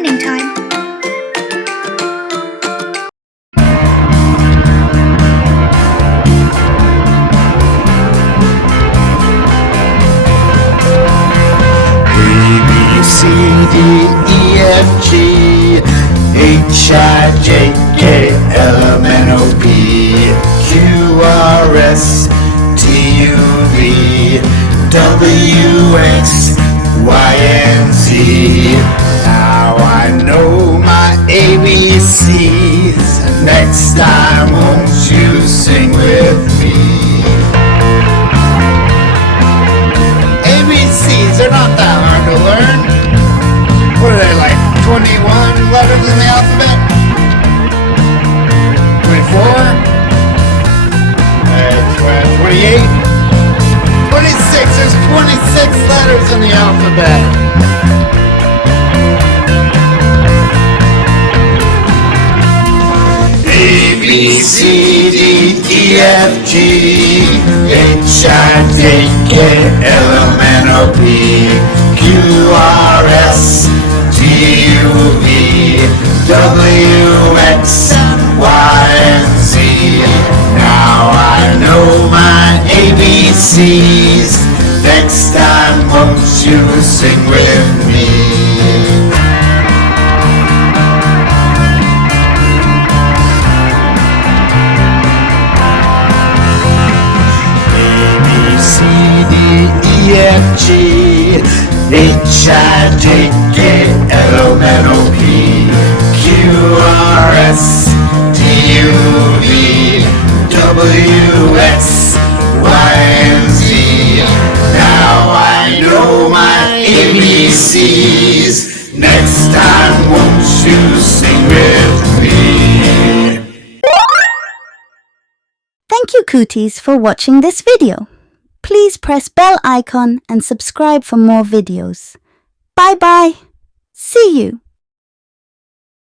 learning time. A, B, C, D, E, F, G, H, I, J, K, L, M, N, O, P, Q, R, S, T, U, V, W, X, Y, and Z. Now I know my ABCs. Next time, won't you sing with me? ABCs, they're not that hard to learn. What are they, like 21 letters in the alphabet? 24? 28? 26, there's 26 letters in the alphabet. A, B, C, D, E, F, G, H, I, J, K, L, M, N, O, P, Q, R, S, T, U, V, W, X, Y, and Z. Now I know my ABCs. Next time, won't you sing with me? E, F, G, H, I, J, K, L, M, N, O, P, Q, R, S, T, U, V, W, X, Y, and Z. Now I know my ABCs. Next time, won't you sing with me? Thank you, Cooties, for watching this video. Please press bell icon and subscribe for more videos. Bye bye. See you.